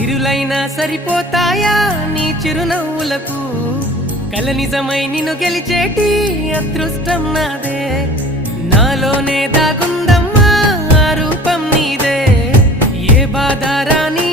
సిరులైనా సరిపోతాయా నీ చిరునవ్వులకు కల నిజమై నిన్ను గెలిచేటి అదృష్టం నాదే నాలోనే దాగుందమ్మా ఆ రూపం నీదే ఏ బాధ రాని